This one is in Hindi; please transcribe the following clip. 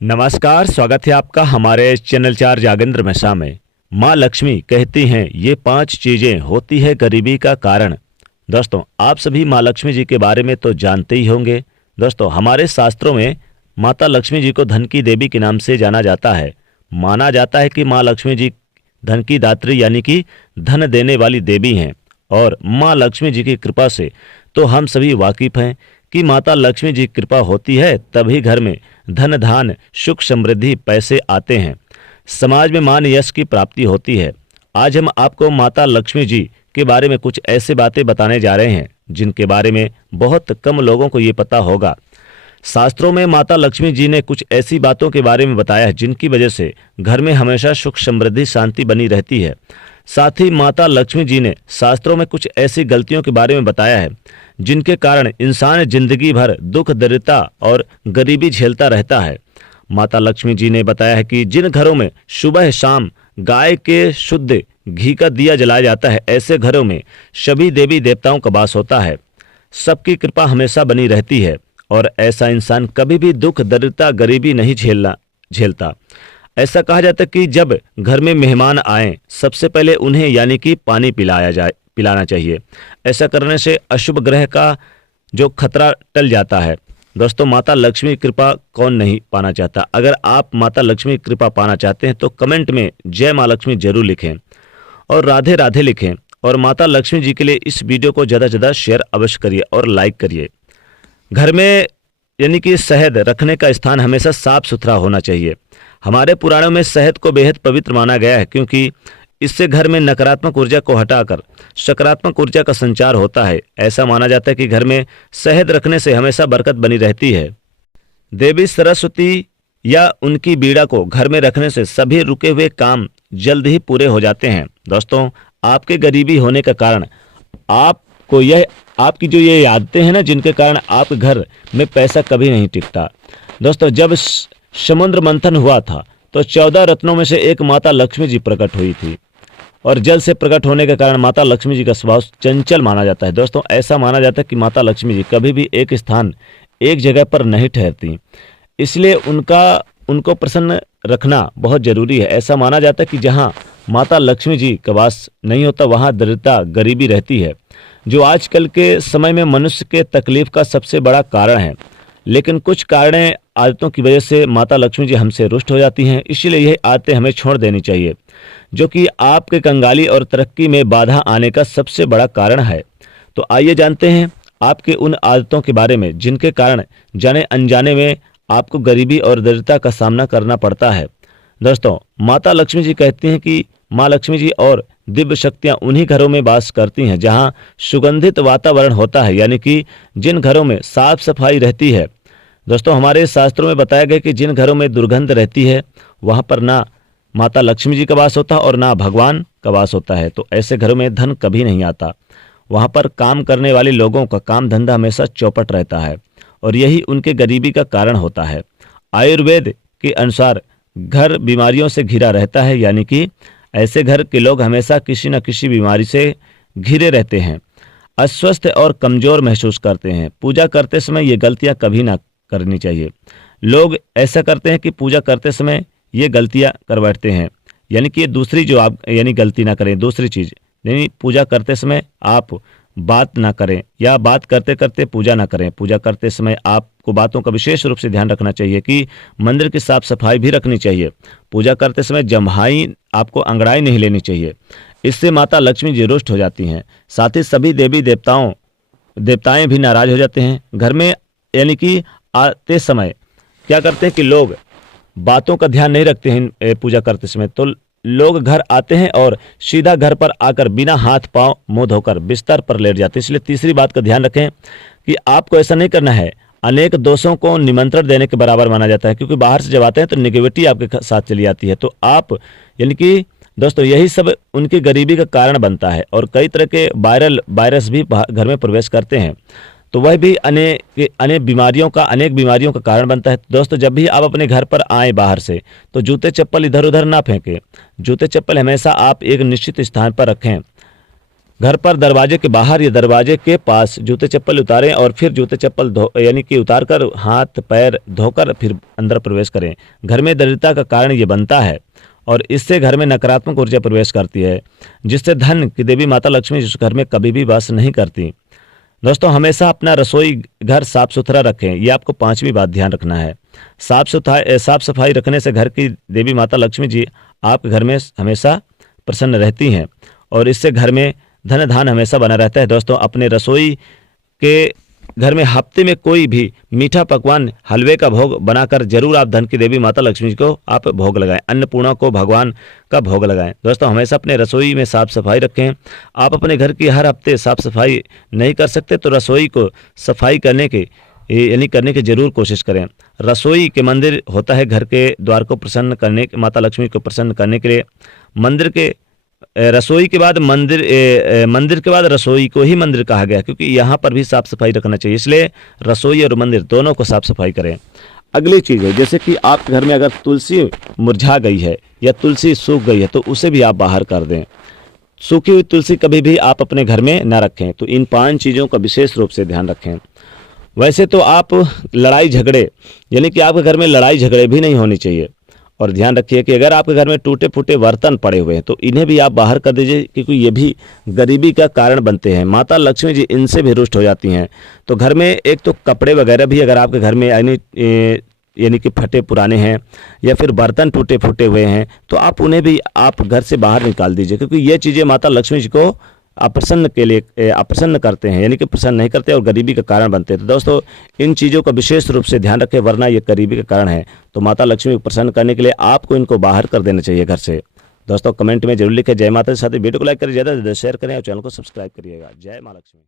नमस्कार, स्वागत है आपका हमारे चैनल 4 जागेंद्र महसा में। माँ लक्ष्मी कहती हैं ये 5 चीजें होती है गरीबी का कारण। दोस्तों, आप सभी माँ लक्ष्मी जी के बारे में तो जानते ही होंगे। दोस्तों, हमारे शास्त्रों में माता लक्ष्मी जी को धन की देवी के नाम से जाना जाता है। माना जाता है कि माँ लक्ष्मी जी धन की दात्री यानी कि धन देने वाली देवी हैं। और माँ लक्ष्मी जी की कृपा से तो हम सभी वाकिफ हैं कि माता लक्ष्मी जी की कृपा होती है तभी घर में धन धान सुख समृद्धि पैसे आते हैं, समाज में मान यश की प्राप्ति होती है। आज हम आपको माता लक्ष्मी जी के बारे में कुछ ऐसे बातें बताने जा रहे हैं जिनके बारे में बहुत कम लोगों को ये पता होगा। शास्त्रों में माता लक्ष्मी जी ने कुछ ऐसी बातों के बारे में बताया है जिनकी वजह से घर में हमेशा सुख समृद्धि शांति बनी रहती है। साथ ही माता लक्ष्मी जी ने शास्त्रों में कुछ ऐसी गलतियों के बारे में बताया है जिनके कारण इंसान जिंदगी भर दुख दरिद्रता और गरीबी झेलता रहता है। माता लक्ष्मी जी ने बताया है कि जिन घरों में सुबह शाम गाय के शुद्ध घी का दिया जलाया जाता है, ऐसे घरों में सभी देवी देवताओं का वास होता है। सबकी कृपा हमेशा बनी रहती है और ऐसा इंसान कभी भी दुख दरिद्रता गरीबी नहीं झेलता। ऐसा कहा जाता है कि जब घर में मेहमान आए सबसे पहले उन्हें यानी कि पानी पिलाना चाहिए। ऐसा करने से अशुभ ग्रह का जो खतरा टल जाता है। दोस्तों, माता लक्ष्मी की कृपा कौन नहीं पाना चाहता। अगर आप माता लक्ष्मी की कृपा पाना चाहते हैं तो कमेंट में जय माँ लक्ष्मी जरूर लिखें और राधे राधे लिखें। और माता लक्ष्मी जी के लिए इस वीडियो को ज़्यादा से ज़्यादा शेयर अवश्य करिए और लाइक करिए। घर में यानी कि शहद रखने का स्थान हमेशा साफ सुथरा होना चाहिए। हमारे पुराणों में शहद को बेहद पवित्र माना गया है क्योंकि इससे घर में नकारात्मक ऊर्जा को हटाकर सकारात्मक ऊर्जा का संचार होता है। ऐसा माना जाता है कि घर में शहद रखने से हमेशा बरकत बनी रहती है। देवी सरस्वती या उनकी बीड़ा को घर में रखने से सभी रुके हुए काम जल्द ही पूरे हो जाते हैं। दोस्तों, आपके गरीबी होने का कारण आपकी जो ये आदतें हैं ना, जिनके कारण आपके घर में पैसा कभी नहीं टिकता। दोस्तों, जब समुद्र मंथन हुआ था तो 14 रत्नों में से एक माता लक्ष्मी जी प्रकट हुई थी और जल से प्रकट होने के कारण माता लक्ष्मी जी का स्वभाव चंचल माना जाता है। दोस्तों, ऐसा माना जाता है कि माता लक्ष्मी जी कभी भी एक स्थान एक जगह पर नहीं ठहरती, इसलिए उनको प्रसन्न रखना बहुत जरूरी है। ऐसा माना जाता है कि जहाँ माता लक्ष्मी जी का वास नहीं होता वहाँ दरिद्रता गरीबी रहती है, जो आजकल के समय में मनुष्य के तकलीफ का सबसे बड़ा कारण है। लेकिन कुछ कारणें आदतों की वजह से माता लक्ष्मी जी हमसे रुष्ट हो जाती हैं, इसीलिए यह आदतें हमें छोड़ देनी चाहिए, जो कि आपके कंगाली और तरक्की में बाधा आने का सबसे बड़ा कारण है। तो आइए जानते हैं आपके उन आदतों के बारे में जिनके कारण जाने अनजाने में आपको गरीबी और दरिद्रता का सामना करना पड़ता है। दोस्तों, माता लक्ष्मी जी कहती हैं कि माँ लक्ष्मी जी और दिव्य शक्तियाँ उन्हीं घरों में वास करती हैं जहाँ सुगंधित वातावरण होता है, यानी कि जिन घरों में साफ सफाई रहती है। दोस्तों, हमारे शास्त्रों में बताया गया कि जिन घरों में दुर्गंध रहती है वहाँ पर ना माता लक्ष्मी जी का वास होता और ना भगवान का वास होता है। तो ऐसे घरों में धन कभी नहीं आता। वहाँ पर काम करने वाले लोगों का काम धंधा हमेशा चौपट रहता है और यही उनके गरीबी का कारण होता है। आयुर्वेद के अनुसार घर बीमारियों से घिरा रहता है, यानी कि ऐसे घर के लोग हमेशा किसी न किसी बीमारी से घिरे रहते हैं, अस्वस्थ और कमजोर महसूस करते हैं। पूजा करते समय ये गलतियां कभी ना करनी चाहिए। लोग ऐसा करते हैं कि पूजा करते समय ये गलतियां कर बैठते हैं, यानी कि ये दूसरी जो आप यानी गलती ना करें। दूसरी चीज़ यानी पूजा करते समय आप बात ना करें या बात करते करते पूजा ना करें। पूजा करते समय आपको बातों का विशेष रूप से ध्यान रखना चाहिए कि मंदिर की साफ सफाई भी रखनी चाहिए। पूजा करते समय जम्हाई आपको अंगड़ाई नहीं लेनी चाहिए, इससे माता लक्ष्मी जी रुष्ट हो जाती हैं। साथ ही सभी देवी देवताएं भी नाराज हो जाते हैं। घर में यानी कि आते समय क्या करते हैं कि लोग बातों का ध्यान नहीं रखते हैं पूजा करते समय, तो लोग घर आते हैं और सीधा घर पर आकर बिना हाथ पांव मुंह धोकर बिस्तर पर लेट जाते हैं। इसलिए तीसरी बात का ध्यान रखें कि आपको ऐसा नहीं करना है। अनेक दोषों को निमंत्रण देने के बराबर माना जाता है, क्योंकि बाहर से जब आते हैं तो नेगेटिविटी आपके साथ चली आती है। तो आप यानी कि दोस्तों यही सब उनकी गरीबी का कारण बनता है और कई तरह के वायरस भी घर में प्रवेश करते हैं, तो वह भी अनेक बीमारियों का कारण बनता है। दोस्तों, जब भी आप अपने घर पर आए बाहर से तो जूते चप्पल इधर उधर ना फेंकें। जूते चप्पल हमेशा आप एक निश्चित स्थान पर रखें। घर पर दरवाजे के बाहर या दरवाजे के पास जूते चप्पल उतारें और फिर जूते चप्पल यानी कि उतार कर हाथ पैर धोकर फिर अंदर प्रवेश करें। घर में दरिद्रता का कारण ये बनता है और इससे घर में नकारात्मक ऊर्जा प्रवेश करती है, जिससे धन की देवी माता लक्ष्मी उस घर में कभी भी वास नहीं करती। दोस्तों, हमेशा अपना रसोई घर साफ सुथरा रखें, ये आपको 5वीं बात ध्यान रखना है। साफ सफाई रखने से घर की देवी माता लक्ष्मी जी आपके घर में हमेशा प्रसन्न रहती हैं और इससे घर में धन धान हमेशा बना रहता है। दोस्तों, अपने रसोई के घर में हफ्ते में कोई भी मीठा पकवान हलवे का भोग बनाकर जरूर आप धन की देवी माता लक्ष्मी जी को आप भोग लगाएं, अन्नपूर्णा को भगवान का भोग लगाएं। दोस्तों, हमेशा अपने रसोई में साफ सफाई रखें। आप अपने घर की हर हफ्ते साफ सफाई नहीं कर सकते तो रसोई को सफाई करने की जरूर कोशिश करें। रसोई के मंदिर होता है घर के द्वार को प्रसन्न करने, माता लक्ष्मी को प्रसन्न करने के लिए। रसोई के बाद मंदिर के बाद रसोई को ही मंदिर कहा गया, क्योंकि यहाँ पर भी साफ सफाई रखना चाहिए, इसलिए रसोई और मंदिर दोनों को साफ सफाई करें। अगली चीज़ है, जैसे कि आपके घर में अगर तुलसी मुरझा गई है या तुलसी सूख गई है तो उसे भी आप बाहर कर दें। सूखी हुई तुलसी कभी भी आप अपने घर में न रखें। तो इन 5 चीज़ों का विशेष रूप से ध्यान रखें। वैसे तो आप लड़ाई झगड़े यानी कि आपके घर में लड़ाई झगड़े भी नहीं होनी चाहिए। और ध्यान रखिए कि अगर आपके घर में टूटे फूटे बर्तन पड़े हुए हैं तो इन्हें भी आप बाहर कर दीजिए, क्योंकि ये भी गरीबी का कारण बनते हैं। माता लक्ष्मी जी इनसे भी रुष्ट हो जाती हैं। तो घर में एक तो कपड़े वगैरह भी अगर आपके घर में यानी कि फटे पुराने हैं या फिर बर्तन टूटे फूटे हुए हैं तो आप उन्हें भी आप घर से बाहर निकाल दीजिए, क्योंकि ये चीज़ें माता लक्ष्मी जी को अप्रसन्न करते हैं, यानी कि प्रसन्न नहीं करते और गरीबी का कारण बनते हैं। तो दोस्तों, इन चीज़ों का विशेष रूप से ध्यान रखें, वरना ये गरीबी का कारण है। तो माता लक्ष्मी को प्रसन्न करने के लिए आपको इनको बाहर कर देना चाहिए घर से। दोस्तों, कमेंट में जरूर लिखें जय माता दी। साथ ही वीडियो को लाइक करें, ज़्यादा से ज़्यादा शेयर करें और चैनल को सब्सक्राइब करिएगा। जय माँ लक्ष्मी।